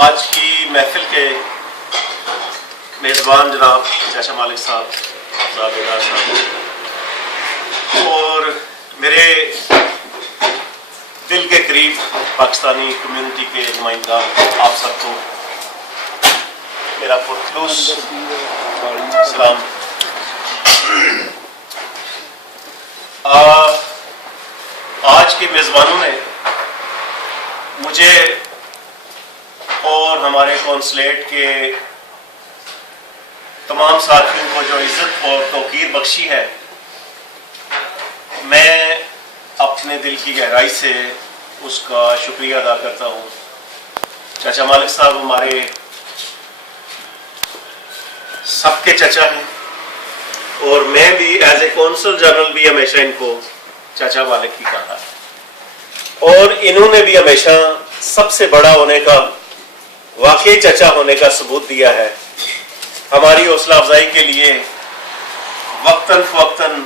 آج کی محفل کے میزبان جناب چاچا مالک صاحب، زابیدار صاحب، اور میرے دل کے قریب پاکستانی کمیونٹی کے نمائندگان، آپ سب کو میرا پرخلوص سلام۔ آج کے میزبانوں نے مجھے اور ہمارے کونسلیٹ کے تمام ساتھیوں کو جو عزت اور توقیر بخشی ہے، میں اپنے دل کی گہرائی سے اس کا شکریہ ادا کرتا ہوں۔ چاچا مالک صاحب ہمارے سب کے چچا ہیں، اور میں بھی ایز اے کونسل جنرل بھی ہمیشہ ان کو چاچا مالک ہی کہا، اور انہوں نے بھی ہمیشہ سب سے بڑا ہونے کا، واقعی چچا ہونے کا ثبوت دیا ہے۔ ہماری حوصلہ افزائی کے لیے وقتاً فوقتاً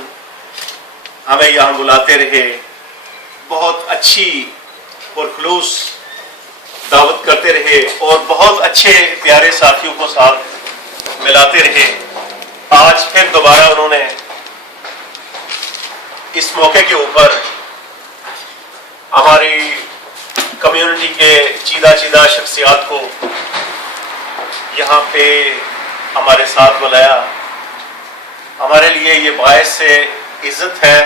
ہمیں یہاں بلاتے رہے، بہت اچھی اور خلوص دعوت کرتے رہے، اور بہت اچھے پیارے ساتھیوں کو ساتھ ملاتے رہے۔ آج پھر دوبارہ انہوں نے اس موقع کے اوپر ہماری کمیونٹی کے چیدہ شخصیات کو یہاں پہ ہمارے ساتھ بلایا۔ ہمارے لیے یہ باعث عزت ہے،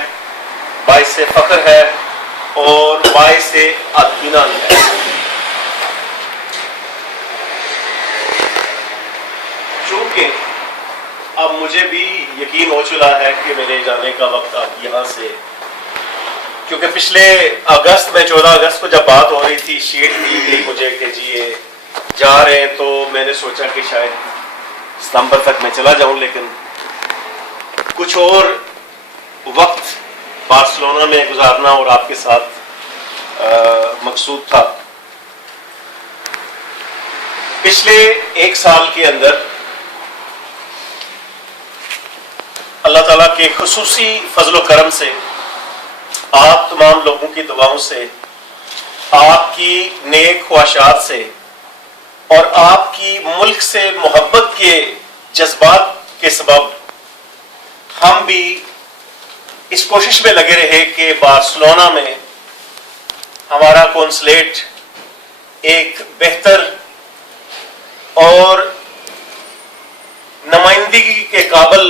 باعث فخر ہے، اور باعث اطمینان ہے۔ چونکہ اب مجھے بھی یقین ہو چلا ہے کہ میرے جانے کا وقت اب یہاں سے، کیونکہ پچھلے اگست میں 14 اگست کو جب بات ہو رہی تھی، شیٹ دی گئی مجھے کہ جی یہ جا رہے ہیں، تو میں نے سوچا کہ شاید ستمبر تک میں چلا جاؤں، لیکن کچھ اور وقت بارسلونا میں گزارنا اور آپ کے ساتھ مقصود تھا۔ پچھلے ایک سال کے اندر اللہ تعالیٰ کے خصوصی فضل و کرم سے، آپ تمام لوگوں کی دعاؤں سے، آپ کی نیک خواہشات سے، اور آپ کی ملک سے محبت کے جذبات کے سبب ہم بھی اس کوشش میں لگے رہے کہ بارسلونا میں ہمارا کونسلیٹ ایک بہتر اور نمائندگی کے قابل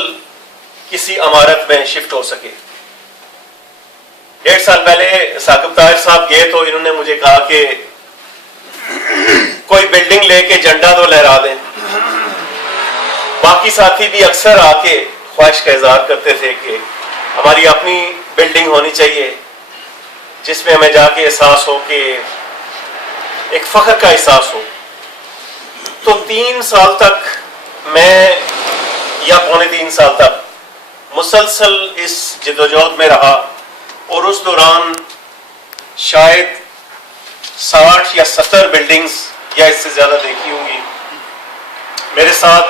کسی عمارت میں شفٹ ہو سکے۔ 1.5 سال پہلے ثاقب طاہر صاحب گئے تو انہوں نے مجھے کہا کہ کوئی بلڈنگ لے کے جھنڈا تو لہرا دیں۔ باقی ساتھی بھی اکثر آ کے خواہش کا اظہار کرتے تھے کہ ہماری اپنی بلڈنگ ہونی چاہیے، جس میں ہمیں جا کے احساس ہو کہ ایک فخر کا احساس ہو۔ تو 3 سال تک میں، یا پونے 3 سال تک مسلسل اس جدوجہد میں رہا، اور اس دوران شاید 60 یا 70 بلڈنگز یا اس سے زیادہ دیکھی ہوں گی۔ میرے ساتھ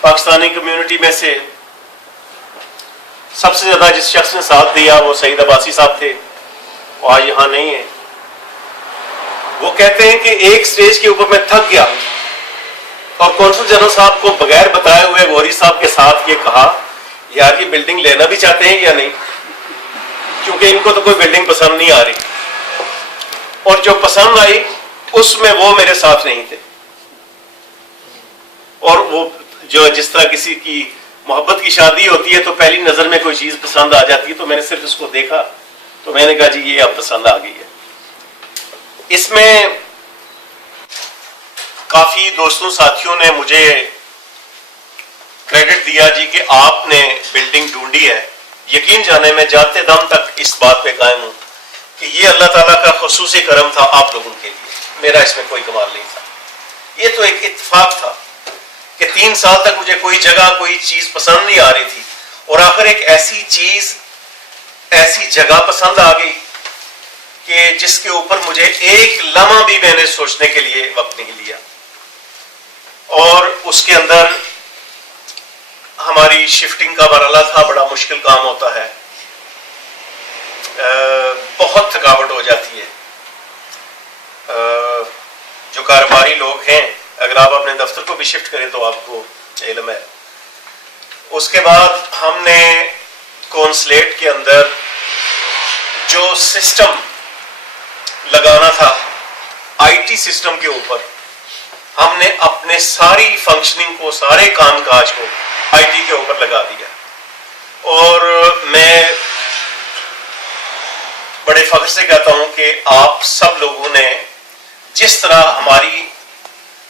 پاکستانی کمیونٹی میں سے سب سے زیادہ جس شخص نے ساتھ دیا وہ سعید عباسی صاحب تھے، وہ آج یہاں نہیں ہیں۔ وہ کہتے ہیں کہ ایک سٹیج کے اوپر میں تھک گیا، اور کونسل جنرل صاحب کو بغیر بتائے ہوئے غوری صاحب کے ساتھ یہ کہا، یار یہ بلڈنگ لینا بھی چاہتے ہیں یا نہیں، کیونکہ ان کو تو کوئی بلڈنگ پسند نہیں آ رہی، اور جو پسند آئی اس میں وہ میرے ساتھ نہیں تھے۔ اور وہ جو جس طرح کسی کی محبت کی شادی ہوتی ہے تو پہلی نظر میں کوئی چیز پسند آ جاتی ہے، تو میں نے صرف اس کو دیکھا تو میں نے کہا جی یہ اب پسند آ گئی ہے۔ اس میں کافی دوستوں ساتھیوں نے مجھے کریڈٹ دیا جی کہ آپ نے بلڈنگ ڈھونڈی ہے۔ یقین جانے میں جاتے دم تک اس بات پہ قائم ہوں کہ یہ اللہ تعالیٰ کا خصوصی کرم تھا آپ لوگوں کے لیے، میرا اس میں کوئی کمال نہیں تھا۔ یہ تو ایک اتفاق تھا کہ 3 سال تک مجھے کوئی جگہ کوئی چیز پسند نہیں آ رہی تھی، اور آخر ایک ایسی چیز، ایسی جگہ پسند آ گئی کہ جس کے اوپر مجھے ایک لمحہ بھی میں نے سوچنے کے لیے وقت نہیں لیا، اور اس کے اندر ہماری شفٹنگ کا مرحلہ تھا۔ بڑا مشکل کام ہوتا ہے، بہت تھکاوٹ ہو جاتی ہے۔ جو کاروباری لوگ ہیں، اگر آپ اپنے دفتر کو بھی شفٹ کریں تو آپ کو علم ہے. اس کے بعد ہم نے کونسلیٹ کے اندر جو سسٹم لگانا تھا آئی ٹی سسٹم کے اوپر، ہم نے اپنے ساری فنکشننگ کو، سارے کام کاج کو آئی ٹی کے اوپر لگا دیا. اور میں بڑے فخر سے کہتا ہوں کہ آپ سب لوگوں نے جس طرح ہماری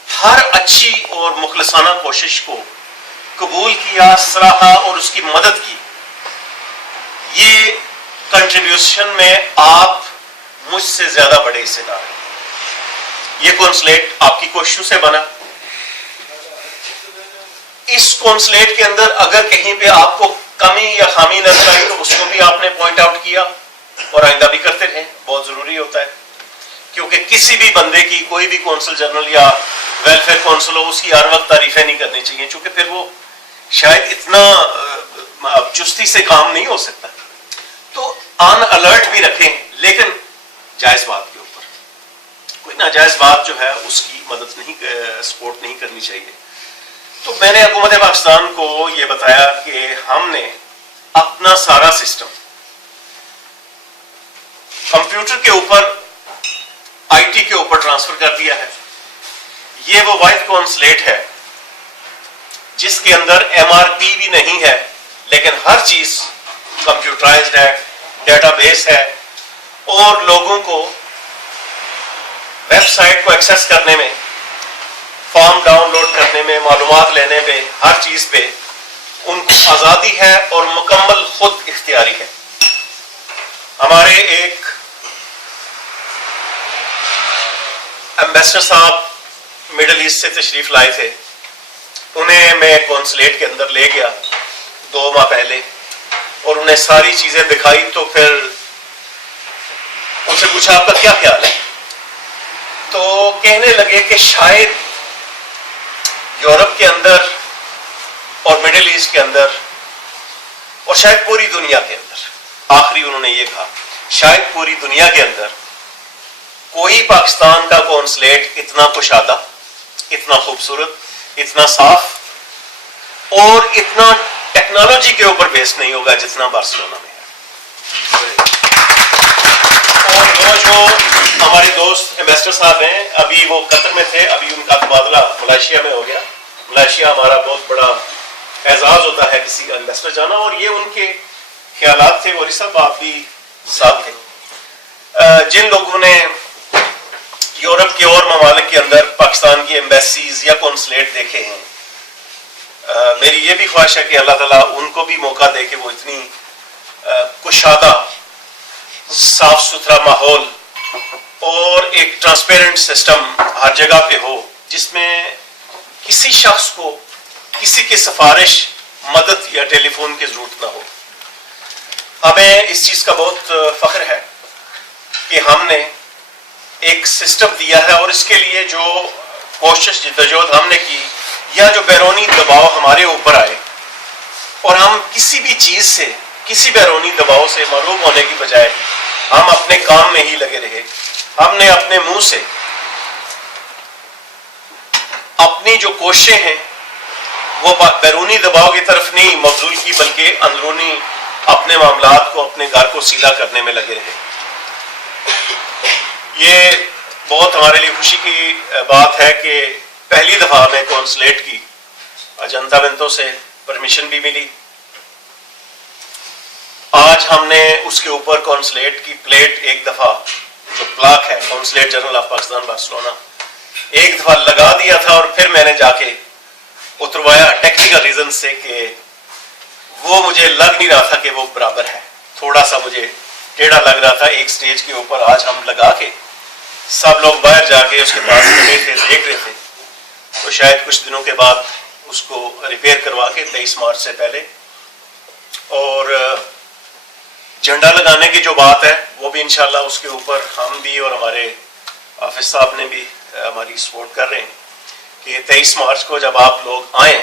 ہر اچھی اور مخلصانہ کوشش کو قبول کیا، سراہا اور اس کی مدد کی، یہ کنٹریبیوشن میں آپ مجھ سے زیادہ بڑے حصے دار ہیں. یہ کونسلیٹ آپ کی کوششوں سے بنا. اس کونسلیٹ کے اندر اگر کہیں پہ آپ کو کمی یا خامی نظر آئی تو اس کو بھی آپ نے پوائنٹ آؤٹ کیا اور آئندہ بھی کرتے رہیں. بہت ضروری ہوتا ہے، کیونکہ کسی بھی بندے کی، کوئی بھی کونسل جنرل یا ویلفیئر کونسل ہو، اس کی ہر وقت تعریفیں نہیں کرنی چاہیے، چونکہ پھر وہ شاید اتنا چستی سے کام نہیں ہو سکتا. تو آن الرٹ بھی رکھیں، لیکن جائز بات کے اوپر. کوئی ناجائز بات جو ہے اس کی مدد نہیں، سپورٹ نہیں کرنی چاہیے. تو میں نے حکومت پاکستان کو یہ بتایا کہ ہم نے اپنا سارا سسٹم کمپیوٹر کے اوپر، آئی ٹی کے اوپر ٹرانسفر کر دیا ہے. یہ وہ واحد کونسلیٹ ہے جس کے اندر ایم آر پی بھی نہیں ہے، لیکن ہر چیز کمپیوٹرائزڈ ہے، ڈیٹا بیس ہے، اور لوگوں کو ویب سائٹ کو ایکسس کرنے میں، فارم ڈاؤن لوڈ کرنے میں، معلومات لینے میں، ہر چیز پہ ان کو آزادی ہے اور مکمل خود اختیاری ہے. ہمارے ایک ایمبیسڈر صاحب مڈل ایسٹ سے تشریف لائے تھے، انہیں میں کونسلیٹ کے اندر لے گیا 2 ماہ پہلے اور انہیں ساری چیزیں دکھائی. تو پھر ان سے پوچھا آپ کا کیا خیال ہے؟ تو کہنے لگے کہ شاید یورپ کے اندر اور مڈل ایسٹ کے اندر اور شاید پوری دنیا کے اندر، آخری انہوں نے یہ کہا، شاید پوری دنیا کے اندر کوئی پاکستان کا کونسلیٹ اتنا کشادہ، اتنا خوبصورت، اتنا صاف اور اتنا ٹیکنالوجی کے اوپر بیس نہیں ہوگا جتنا بارسلونا میں ہے. اور وہ جو ہمارے دوست ایمبیسڈر صاحب ہیں، ابھی وہ قطر میں تھے، ابھی ان کا تبادلہ ملائیشیا میں ہو گیا. ملائیشیا ہمارا بہت بڑا اعزاز ہوتا ہے کسی کا ایمبیسڈر جانا، اور یہ ان کے خیالات تھے، اور یہ سب آپ بھی ساتھ تھے. جن لوگوں نے یورپ کے اور ممالک کے اندر پاکستان کی ایمبیسیز یا کونسلیٹ دیکھے ہیں، میری یہ بھی خواہش ہے کہ اللہ تعالیٰ ان کو بھی موقع دے کہ وہ اتنی کشادہ، صاف ستھرا ماحول اور ایک ٹرانسپیرنٹ سسٹم ہر جگہ پہ ہو، جس میں کسی شخص کو کسی کی سفارش، مدد یا ٹیلی فون کی ضرورت نہ ہو. ہمیں اس چیز کا بہت فخر ہے کہ ہم نے ایک سسٹم دیا ہے، اور اس کے لیے جو کوشش جدوجہد ہم نے کی، یا جو بیرونی دباؤ ہمارے اوپر آئے، اور ہم کسی بھی چیز سے، کسی بیرونی دباؤ سے محروم ہونے کی بجائے ہم اپنے کام میں ہی لگے رہے. ہم نے اپنے منہ سے اپنی جو کوششیں ہیں وہ بیرونی دباؤ کی طرف نہیں مبذول کی، بلکہ اندرونی اپنے معاملات کو، اپنے گھر کو سیدھا کرنے میں لگے رہے. یہ بہت ہمارے لیے خوشی کی بات ہے کہ پہلی دفعہ ہمیں کونسلیٹ کی اجنتا بنتو سے پرمیشن بھی ملی. آج ہم نے اس کے اوپر کونسلیٹ کی پلیٹ ایک دفعہ، جو پلاک ہے consulate general of Pakistan Barcelona, ایک دفعہ لگا دیا تھا، اور پھر میں نے جا کے اتروایا ٹیکنیکل ریزن سے کہ وہ مجھے لگ نہیں رہا تھا کہ وہ برابر ہے، تھوڑا سا مجھے ٹیڑھا لگ رہا تھا. ایک سٹیج کے اوپر آج ہم لگا کے سب لوگ باہر جا کے اس کے پاس کھڑے تھے، دیکھ رہے تھے. تو شاید کچھ دنوں کے بعد اس کو ریپیئر کروا کے 23 مارچ سے پہلے، اور جھنڈا لگانے کی جو بات ہے وہ بھی انشاءاللہ اس کے اوپر ہم بھی اور ہمارے حافظ صاحب نے بھی ہماری سپورٹ کر رہے ہیں کہ 23 مارچ کو جب آپ لوگ آئیں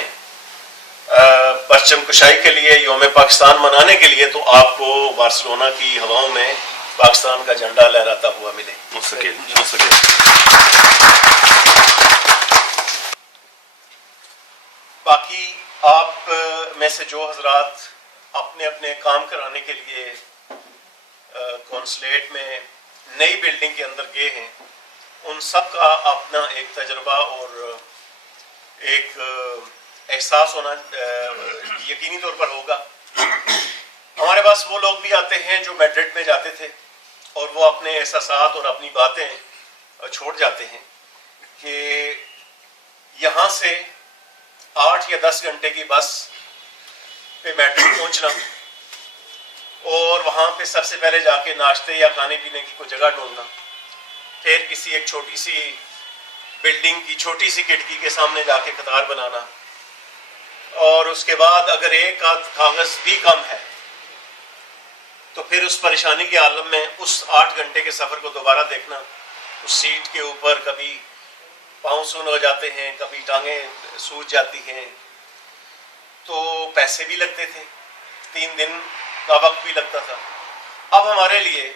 پرچم کشائی کے لیے، یوم پاکستان منانے کے لیے، تو آپ کو بارسلونا کی ہواؤں میں پاکستان کا جھنڈا لہراتا ہوا ملے. سے جو حضرات اپنے اپنے کام کرانے کے لیے کونسلیٹ میں نئی بلڈنگ کے اندر گئے ہیں، ان سب کا اپنا ایک تجربہ اور ایک احساس ہونا یقینی طور پر ہوگا. ہمارے پاس وہ لوگ بھی آتے ہیں جو میڈرڈ میں جاتے تھے اور وہ اپنے احساسات اور اپنی باتیں چھوڑ جاتے ہیں کہ یہاں سے 8 یا 10 گھنٹے کی بس پہ میڈرڈ پہنچنا اور وہاں پہ سب سے پہلے جا کے ناشتے یا کھانے پینے کی کوئی جگہ ڈھونڈنا، پھر کسی ایک چھوٹی سی بلڈنگ کی چھوٹی سی کھڑکی کے سامنے جا کے قطار بنانا، اور اس کے بعد اگر ایک آدھ کاغذ بھی کم ہے تو پھر اس پریشانی کے عالم میں اس 8 گھنٹے کے سفر کو دوبارہ دیکھنا. اس سیٹ کے اوپر کبھی پاؤں سون ہو جاتے ہیں، کبھی ٹانگیں سوج جاتی ہیں، تو پیسے بھی لگتے تھے، 3 دن کا وقت بھی لگتا تھا. اب ہمارے لیے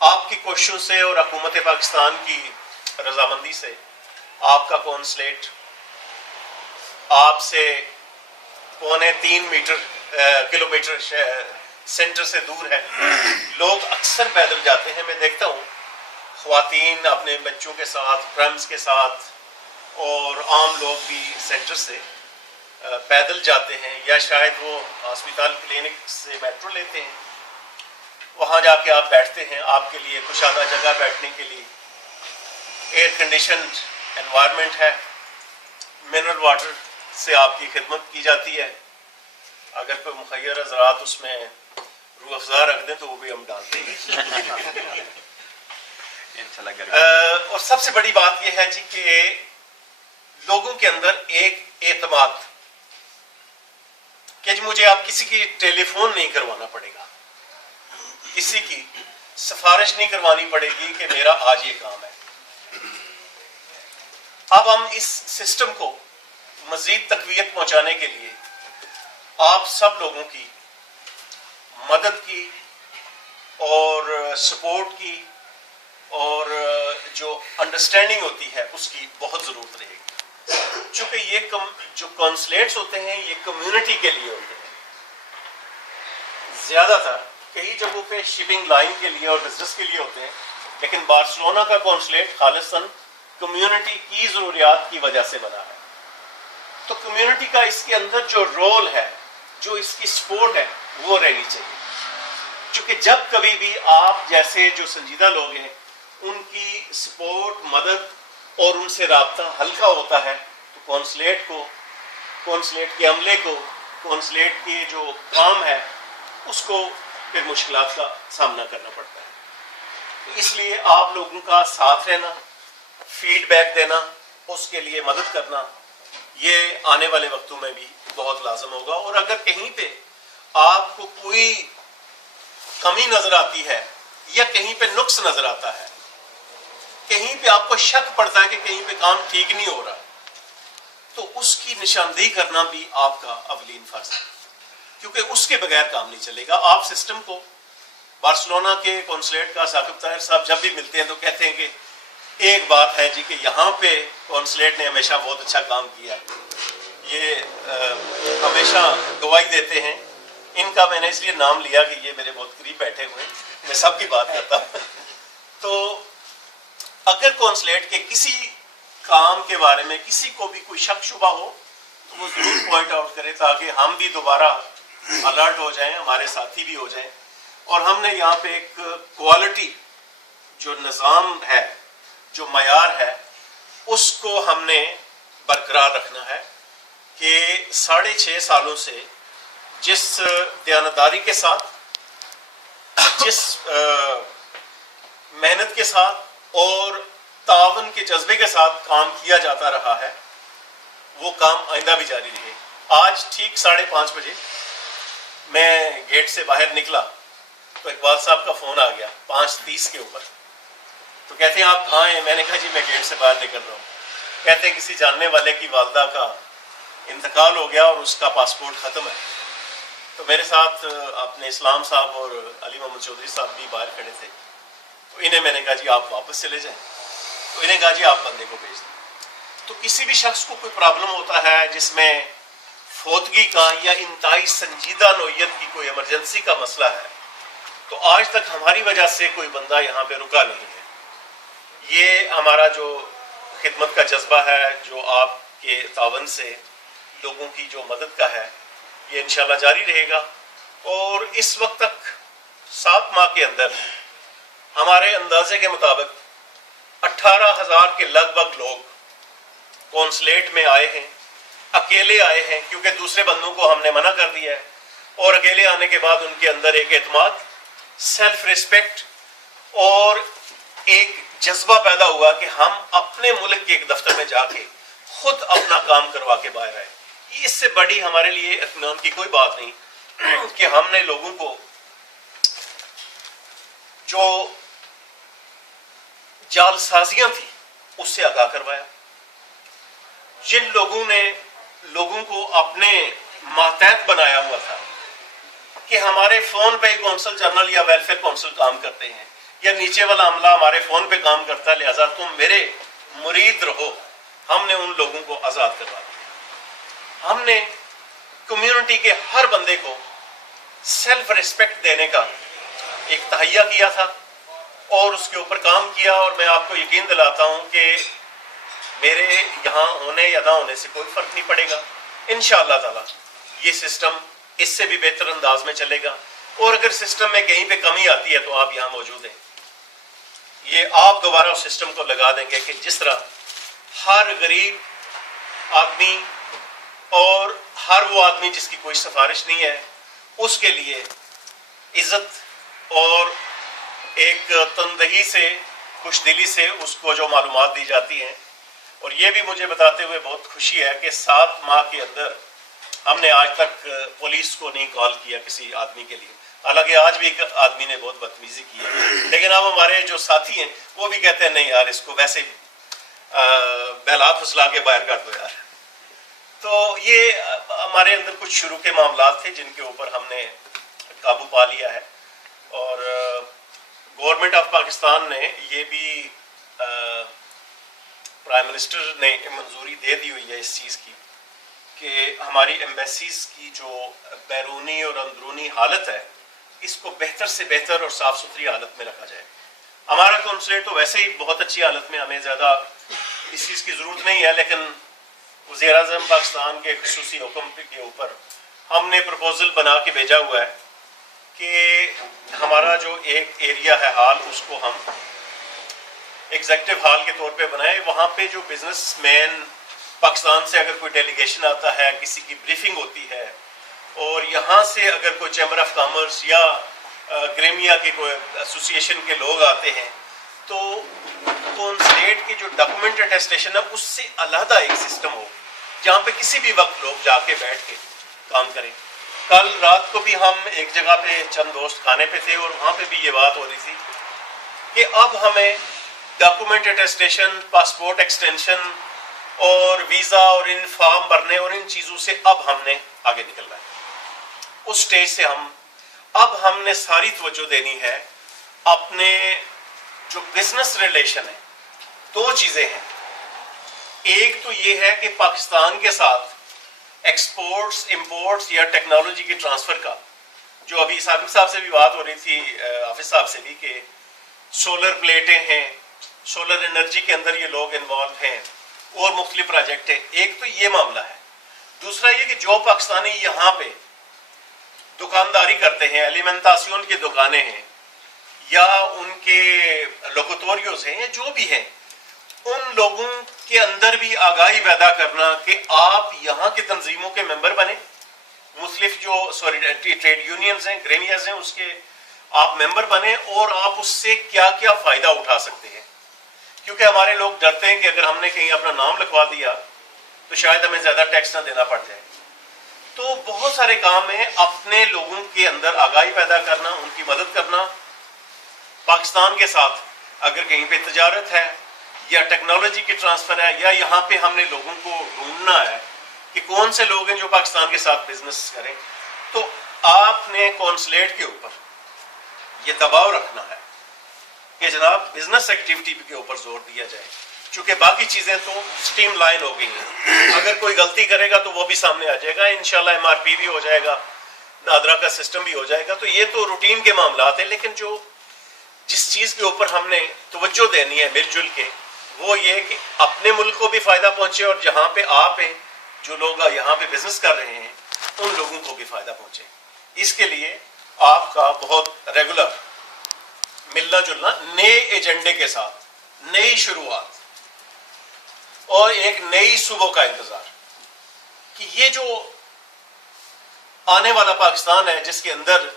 آپ کی کوششوں سے اور حکومت پاکستان کی رضامندی سے آپ کا کونسلیٹ آپ سے 2.25 کلومیٹر سینٹر سے دور ہے. لوگ اکثر پیدل جاتے ہیں، میں دیکھتا ہوں خواتین اپنے بچوں کے ساتھ، فرینڈس کے ساتھ، اور عام لوگ بھی سینٹر سے پیدل جاتے ہیں، یا شاید وہ ہسپتال کلینک سے میٹرو لیتے ہیں. وہاں جا کے آپ بیٹھتے ہیں، آپ کے لیے کشادہ جگہ بیٹھنے کے لیے، ایئر کنڈیشنڈ انوائرمنٹ ہے، منرل واٹر سے آپ کی خدمت کی جاتی ہے. اگر کوئی مخیر حضرات اس میں روح افزا رکھ دیں تو وہ بھی ہم ڈالتے ہیں. اور سب سے بڑی بات یہ ہے جی کہ لوگوں کے اندر ایک اعتماد کہ جی مجھے اب کسی کی ٹیلی فون نہیں کروانا پڑے گا، کسی کی سفارش نہیں کروانی پڑے گی کہ میرا آج یہ کام ہے. اب ہم اس سسٹم کو مزید تقویت پہنچانے کے لیے آپ سب لوگوں کی مدد کی اور سپورٹ کی اور جو انڈرسٹینڈنگ ہوتی ہے اس کی بہت ضرورت رہے گی. چونکہ یہ جو کونسلیٹس ہوتے ہیں یہ کمیونٹی کے لیے ہوتے ہیں، زیادہ تر کئی جگہوں پہ شپنگ لائن کے لیے اور بزنس کے لیے ہوتے ہیں، لیکن بارسلونا کا کونسلیٹ خالصاً کمیونٹی کی ضروریات کی وجہ سے بنا ہے. تو کمیونٹی کا اس کے اندر جو رول ہے، جو اس کی سپورٹ ہے، وہ رہنی چاہیے. چونکہ جب کبھی بھی آپ جیسے جو سنجیدہ لوگ ہیں ان کی سپورٹ، مدد اور ان سے رابطہ ہلکا ہوتا ہے تو کونسلیٹ کو، کونسلیٹ کے عملے کو، کونسلیٹ کے جو کام ہے اس کو پھر مشکلات کا سامنا کرنا پڑتا ہے. اس لیے آپ لوگوں کا ساتھ رہنا، فیڈ بیک دینا، اس کے لیے مدد کرنا، یہ آنے والے وقتوں میں بھی بہت لازم ہوگا. اور اگر کہیں پہ آپ کو کوئی کمی نظر آتی ہے یا کہیں پہ نقص نظر آتا ہے، کہیں پہ آپ کو شک پڑتا ہے کہ کہیں پہ کام ٹھیک نہیں ہو رہا، تو اس کی نشاندہی کرنا بھی آپ کا اولین فرض ہے، کیونکہ اس کے بغیر کام نہیں چلے گا. آپ سسٹم کو، بارسلونا کے کونسلیٹ کا ثاقب طاہر صاحب جب بھی ملتے ہیں تو کہتے ہیں کہ ایک بات ہے جی کہ یہاں پہ کونسلیٹ نے ہمیشہ بہت اچھا کام کیا ہے. یہ ہمیشہ گواہی دیتے ہیں. ان کا میں نے اس لیے نام لیا کہ یہ میرے بہت قریب بیٹھے ہوئے ہیں، میں سب کی بات کرتا ہوں. تو اگر کونسلیٹ کے کسی کام کے بارے میں کسی کو بھی کوئی شک شبہ ہو تو وہ ضرور پوائنٹ آؤٹ کرے تاکہ ہم بھی دوبارہ الرٹ ہو جائیں، ہمارے ساتھی بھی ہو جائیں. اور ہم نے یہاں پہ ایک کوالٹی جو نظام ہے، جو معیار ہے، اس کو ہم نے برقرار رکھنا ہے کہ 6.5 سالوں سے جس دیانتداری کے ساتھ، جس محنت کے ساتھ اور تعاون کے جذبے کے ساتھ کام کیا جاتا رہا ہے، وہ کام آئندہ بھی جاری رہے. آج ٹھیک 5:30 بجے میں گیٹ سے باہر نکلا تو اقبال صاحب کا فون آ گیا 5:30 کے اوپر. تو کہتے ہیں آپ کہاں ہیں؟ میں نے کہا جی میں گیٹ سے باہر نکل رہا ہوں. کہتے ہیں کسی جاننے والے کی والدہ کا انتقال ہو گیا اور اس کا پاسپورٹ ختم ہے. تو میرے ساتھ اپنے اسلام صاحب اور علی محمد چودھری صاحب بھی باہر کھڑے تھے. تو انہیں میں نے کہا جی آپ واپس چلے جائیں. تو انہیں کہا جی آپ بندے کو بھیج دیں. تو کسی بھی شخص کو کوئی پرابلم ہوتا ہے جس میں فوتگی کا یا انتہائی سنجیدہ نوعیت کی کوئی ایمرجنسی کا مسئلہ ہے تو آج تک ہماری وجہ سے کوئی بندہ یہاں پہ رکا نہیں ہے۔ یہ ہمارا جو خدمت کا جذبہ ہے، جو آپ کے تعاون سے لوگوں کی جو مدد کا ہے، یہ انشاءاللہ جاری رہے گا۔ اور اس وقت تک 7 ماہ کے اندر ہمارے اندازے کے مطابق 18,000 کے لگ بھگ لوگ کونسلیٹ میں آئے ہیں، اکیلے آئے ہیں، کیونکہ دوسرے بندوں کو ہم نے منع کر دیا ہے، اور اکیلے آنے کے بعد ان کے اندر ایک اعتماد، سیلف ریسپیکٹ اور ایک جذبہ پیدا ہوا کہ ہم اپنے ملک کے ایک دفتر میں جا کے خود اپنا کام کروا کے باہر آئے۔ اس سے بڑی ہمارے لیے اطمینان کی کوئی بات نہیں کہ ہم نے لوگوں کو جو جال سازیاں تھی اس سے آگاہ کروایا، جن لوگوں نے لوگوں کو اپنے ماتحت بنایا ہوا تھا کہ ہمارے فون پہ کونسل جنرل یا ویلفیئر کونسل کام کرتے ہیں یا نیچے والا عملہ ہمارے فون پہ کام کرتا ہے، لہذا تم میرے مرید رہو، ہم نے ان لوگوں کو آزاد کروا دیا۔ ہم نے کمیونٹی کے ہر بندے کو سیلف ریسپیکٹ دینے کا ایک تہیہ کیا تھا اور اس کے اوپر کام کیا، اور میں آپ کو یقین دلاتا ہوں کہ میرے یہاں ہونے یا نہ ہونے سے کوئی فرق نہیں پڑے گا۔ انشاءاللہ تعالی یہ سسٹم اس سے بھی بہتر انداز میں چلے گا، اور اگر سسٹم میں کہیں پہ کمی آتی ہے تو آپ یہاں موجود ہیں، یہ آپ دوبارہ اس سسٹم کو لگا دیں گے کہ جس طرح ہر غریب آدمی اور ہر وہ آدمی جس کی کوئی سفارش نہیں ہے اس کے لیے عزت اور ایک تندہی سے، خوش دلی سے اس کو جو معلومات دی جاتی ہیں۔ اور یہ بھی مجھے بتاتے ہوئے بہت خوشی ہے کہ 7 ماہ کے اندر ہم نے آج تک پولیس کو نہیں کال کیا کسی آدمی کے لیے، حالانکہ آج بھی ایک آدمی نے بہت بدتمیزی کی ہے، لیکن اب ہمارے جو ساتھی ہیں وہ بھی کہتے ہیں نہیں یار اس کو ویسے بہلا پھسلا کے باہر کر دو یار۔ تو یہ ہمارے اندر کچھ شروع کے معاملات تھے جن کے اوپر ہم نے قابو پا لیا ہے، اور گورنمنٹ آف پاکستان نے یہ بھی پرائم منسٹر نے منظوری دے دی ہوئی ہے اس چیز کی کہ ہماری ایمبیسیز کی جو بیرونی اور اندرونی حالت ہے اس کو بہتر سے بہتر اور صاف ستھری حالت میں رکھا جائے۔ ہمارا کونسلیٹ تو ویسے ہی بہت اچھی حالت میں، ہمیں زیادہ اس چیز کی ضرورت نہیں ہے، لیکن وزیر اعظم پاکستان کے خصوصی حکم کے اوپر ہم نے پروپوزل بنا کے بھیجا ہوا ہے کہ ہمارا جو ایک ایریا ہے ہال اس کو ہم ایگزیکٹو ہال کے طور پہ بنائے، وہاں پہ جو بزنس مین پاکستان سے اگر کوئی ڈیلیگیشن آتا ہے، کسی کی بریفنگ ہوتی ہے، اور یہاں سے اگر کوئی چیمبر آف کامرس یا گریمیا کے کوئی ایسوسیشن کے لوگ آتے ہیں تو کونسلیٹ کی جو ڈاکومنٹ اٹیسٹیشن ہے اس سے علیحدہ ایک سسٹم ہو جہاں پہ کسی بھی وقت لوگ جا کے بیٹھ کے کام کریں۔ کل رات کو بھی ہم ایک جگہ پہ چند دوست کھانے پہ تھے اور وہاں پہ بھی یہ بات ہو رہی تھی کہ اب ہمیں ڈاکومنٹ اٹیسٹیشن، پاسپورٹ ایکسٹینشن اور ویزا اور ان فارم بھرنے اور ان چیزوں سے اب ہم نے آگے نکلنا ہے۔ اس سٹیج سے اب ہم نے ساری توجہ دینی ہے اپنے جو بزنس ریلیشن ہے۔ 2 چیزیں ہیں، ایک تو یہ ہے کہ پاکستان کے ساتھ ایکسپورٹس، امپورٹس یا ٹیکنالوجی کے ٹرانسفر کا، جو ابھی ثاقب صاحب سے بھی بات ہو رہی تھی، حافظ صاحب سے بھی، کہ سولر پلیٹیں ہیں، سولر انرجی کے اندر یہ لوگ انوالو ہیں اور مختلف پروجیکٹ ہیں۔ ایک تو یہ معاملہ ہے، دوسرا یہ کہ جو پاکستانی یہاں پہ دکانداری کرتے ہیں، ایلیمنٹاسیون کی دکانیں ہیں یا ان کے لوکوٹوریوز ہیں یا جو بھی ہیں، ان لوگوں کے اندر بھی آگاہی پیدا کرنا کہ آپ یہاں کی تنظیموں کے ممبر بنیں، مختلف جو ٹریڈ یونینز ہیں، گریمیاز ہیں، اس کے آپ ممبر بنیں اور آپ اس سے کیا کیا فائدہ اٹھا سکتے ہیں، کیونکہ ہمارے لوگ ڈرتے ہیں کہ اگر ہم نے کہیں اپنا نام لکھوا دیا تو شاید ہمیں زیادہ ٹیکس نہ دینا پڑ جائے۔ تو بہت سارے کام ہیں، اپنے لوگوں کے اندر آگاہی پیدا کرنا، ان کی مدد کرنا، پاکستان کے ساتھ اگر کہیں پہ تجارت ہے یا ٹیکنالوجی کی ٹرانسفر ہے یا یہاں پہ ہم نے لوگوں کو ڈھونڈنا ہے کہ کون سے لوگ ہیں جو پاکستان کے ساتھ بزنس کریں، تو آپ نے کونسلیٹ کے اوپر یہ دباؤ رکھنا ہے کہ جناب بزنس ایکٹیویٹی کے اوپر زور دیا جائے، چونکہ باقی چیزیں تو سٹیم لائن ہو گئی ہیں. اگر کوئی غلطی کرے گا تو وہ بھی سامنے آ جائے گا. انشاءاللہ MRP بھی ہو جائے گا, نادرا کا سسٹم بھی ہو جائے گا. تو یہ تو روٹین کے معاملات ہیں, لیکن جو جس چیز کے اوپر ہم نے توجہ دینی ہے مل جل کے, وہ یہ کہ اپنے ملک کو بھی فائدہ پہنچے, اور جہاں پہ آپ ہیں, جو لوگ یہاں پہ بزنس کر رہے ہیں, ان لوگوں کو بھی فائدہ پہنچے. اس کے لیے آپ کا بہت ریگولر ملنا جلنا, نئے ایجنڈے کے ساتھ, نئی شروعات اور ایک نئی صبح کا انتظار, کہ یہ جو آنے والا پاکستان ہے جس کے اندر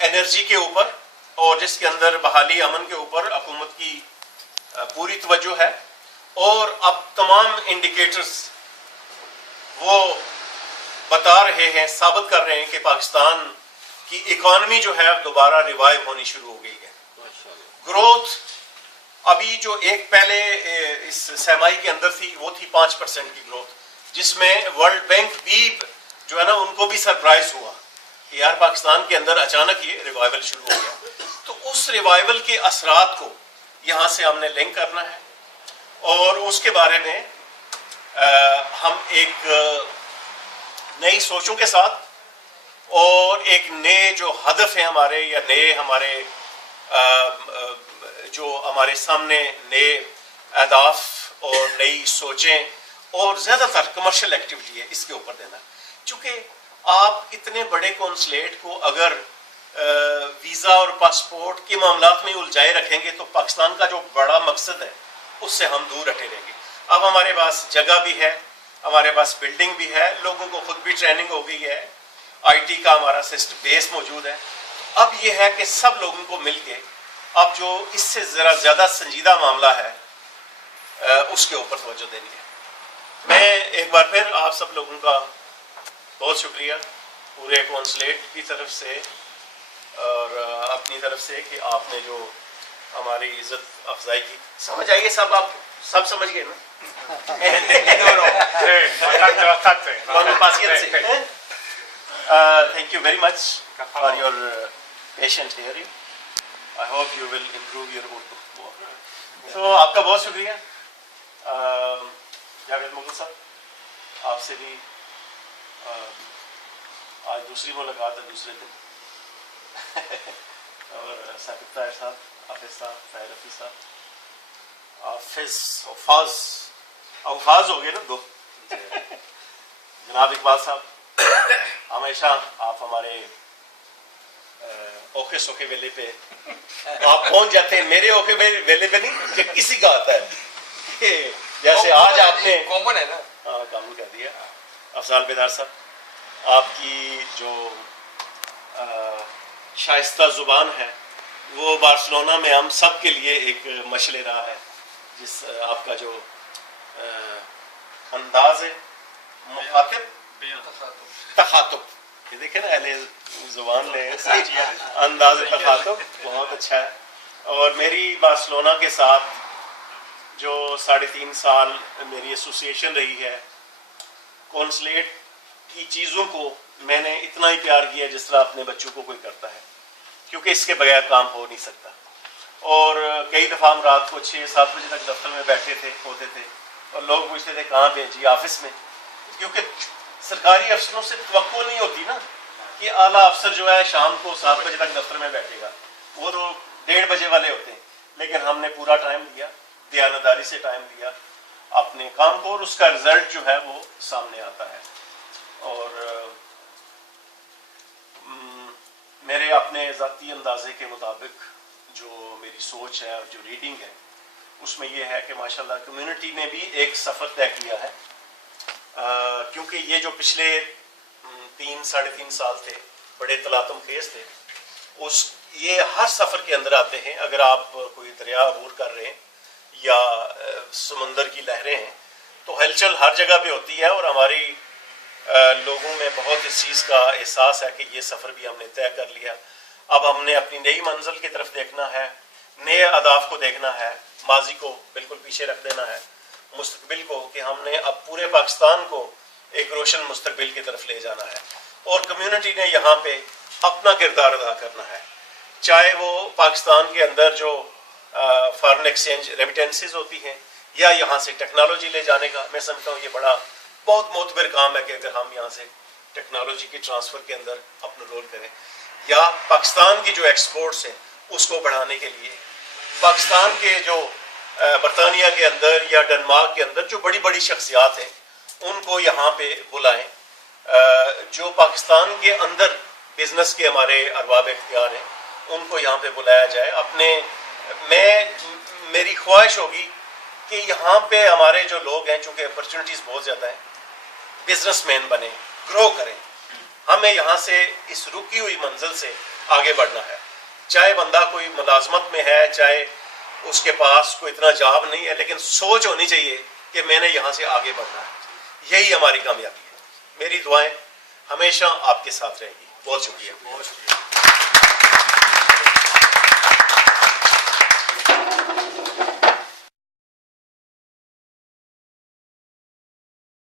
انرجی کے اوپر اور جس کے اندر بحالی امن کے اوپر حکومت کی پوری توجہ ہے, اور اب تمام انڈیکیٹرز وہ بتا رہے ہیں, ثابت کر رہے ہیں کہ پاکستان کی اکانومی جو ہے دوبارہ ریوائیو ہونی شروع ہو گئی ہے. گروتھ ابھی جو ایک پہلے اس سرمائی کے اندر تھی وہ تھی 5% کی گروتھ, جس میں ورلڈ بینک بھی جو ہے نا ان کو بھی سرپرائز ہوا کہ یار پاکستان کے اندر اچانک یہ ریوائیول شروع ہو گیا. تو اس ریوائیول کے اثرات کو یہاں سے ہم نے لنک کرنا ہے, اور اس کے بارے میں ہم ایک نئی سوچوں کے ساتھ اور ایک نئے جو ہدف ہیں ہمارے, یا نئے ہمارے جو ہمارے سامنے نئے اہداف اور نئی سوچیں اور زیادہ تر کمرشل ایکٹیویٹی ہے, اس کے اوپر دینا. چونکہ آپ اتنے بڑے کونسلیٹ کو اگر ویزا اور پاسپورٹ کے معاملات میں الجھائے رکھیں گے تو پاکستان کا جو بڑا مقصد ہے اس سے ہم دور ہٹے رہیں گے. اب ہمارے پاس جگہ بھی ہے, ہمارے پاس بلڈنگ بھی ہے, لوگوں کو خود بھی ٹریننگ ہو گئی ہے, IT کا ہمارا سسٹم بیس موجود ہے. اب یہ ہے کہ سب لوگوں کو مل کے اب جو اس سے ذرا زیادہ سنجیدہ معاملہ ہے اس کے اوپر توجہ دینی ہے. میں ایک بار پھر آپ سب لوگوں کا بہت شکریہ, پورے کونسلیٹ کی طرف سے اور اپنی طرف سے, کہ آپ نے جو ہماری عزت افزائی کی. سمجھ آئیے سب, آپ سب سمجھ گئے نا؟ Thank you very much for your patient hearing. I hope you will improve your Urdu. So آپ کا بہت شکریہ. جاوید مغل صاحب, آپ سے بھی آج دوسری ملاقات ہے دوسرے دن, اور ثاقب طاہر صاحب, حافظ صاحب, طاہر حفیظ صاحب, اوفاز ہو گئے نا دو, جناب اقبال صاحب, ہمیشہ آپ ہمارے اوکھے سوکھے ویلے پہ آپ پہنچ جاتے ہیں. میرے اوکھے ویلے پہ نہیں کہ کسی کا آتا ہے, جیسے آج آپ نے کامن ہے نا, کامل کر دیا. افضال بیدار صاحب, آپ کی جو شائستہ زبان ہے وہ بارسلونا میں ہم سب کے لیے ایک مشعل راہ ہے. جس آپ کا جو انداز ہے مخاطب تخاطب, یہ دیکھیں نا اہل زبان نے انداز تخاطب بہت اچھا ہے. اور میری بارسلونا کے ساتھ جو 3.5 سال میری ایسوسیشن رہی ہے, کونسلیٹ کی چیزوں کو میں نے اتنا ہی پیار کیا جس طرح اپنے بچوں کو کوئی کرتا ہے, کیونکہ اس کے بغیر کام ہو نہیں سکتا. اور کئی دفعہ ہم رات کو 6-7 بجے تک دفتر میں بیٹھے ہوتے تھے, اور لوگ پوچھتے تھے کہاں پہ, جی آفس میں. کیونکہ سرکاری افسروں سے توقع نہیں ہوتی نا کہ اعلیٰ افسر جو ہے شام کو 7 بجے تک دفتر میں بیٹھے گا, وہ تو 1:30 بجے والے ہوتے ہیں. لیکن ہم نے پورا ٹائم دیا, دیانتداری سے ٹائم دیا اپنے کام کو, اور اس کا رزلٹ جو ہے وہ سامنے آتا ہے. اور میرے اپنے ذاتی اندازے کے مطابق جو میری سوچ ہے اور جو ریڈنگ ہے اس میں یہ ہے کہ ماشاءاللہ کمیونٹی نے بھی ایک سفر طے کیا ہے, کیونکہ یہ جو پچھلے 3-3.5 سال تھے بڑے تلاطم خیز تھے, یہ ہر سفر کے اندر آتے ہیں. اگر آپ کوئی دریا عبور کر رہے ہیں یا سمندر کی لہریں ہیں تو ہلچل ہر جگہ پہ ہوتی ہے, اور ہماری لوگوں میں بہت اس چیز کا احساس ہے کہ یہ سفر بھی ہم نے طے کر لیا. اب ہم نے اپنی نئی منزل کی طرف دیکھنا ہے, نئے اہداف کو دیکھنا ہے, ماضی کو بالکل پیچھے رکھ دینا ہے, مستقبل کو کہ ہم نے اب پورے پاکستان کو ایک روشن مستقبل کی طرف لے جانا ہے. اور کمیونٹی نے یہاں پہ اپنا کردار ادا کرنا ہے, چاہے وہ پاکستان کے اندر جو فارن ایکسچینج ریمیٹنسز ہوتی ہیں یا یہاں سے ٹیکنالوجی لے جانے کا. میں سمجھتا ہوں یہ بہت معتبر کام ہے کہ اگر ہم یہاں سے ٹیکنالوجی کی ٹرانسفر کے اندر اپنا رول کریں, یا پاکستان کی جو ایکسپورٹس ہیں اس کو بڑھانے کے لیے پاکستان کے جو برطانیہ کے اندر یا ڈنمارک کے اندر جو بڑی بڑی شخصیات ہیں ان کو یہاں پہ بلائیں. جو پاکستان کے اندر بزنس کے ہمارے ارباب اختیار ہیں ان کو یہاں پہ بلایا جائے. میری خواہش ہوگی کہ یہاں پہ ہمارے جو لوگ ہیں, چونکہ اپرچونیٹیز بہت زیادہ ہیں, بزنس مین بنیں, گرو کریں. ہمیں یہاں سے اس رکی ہوئی منزل سے آگے بڑھنا ہے. چاہے بندہ کوئی ملازمت میں ہے, چاہے اس کے پاس کوئی اتنا جاب نہیں ہے, لیکن سوچ ہونی چاہیے کہ میں نے یہاں سے آگے بڑھنا ہے. یہی ہماری کامیابی ہے. میری دعائیں ہمیشہ آپ کے ساتھ رہیں گی. بہت شکریہ.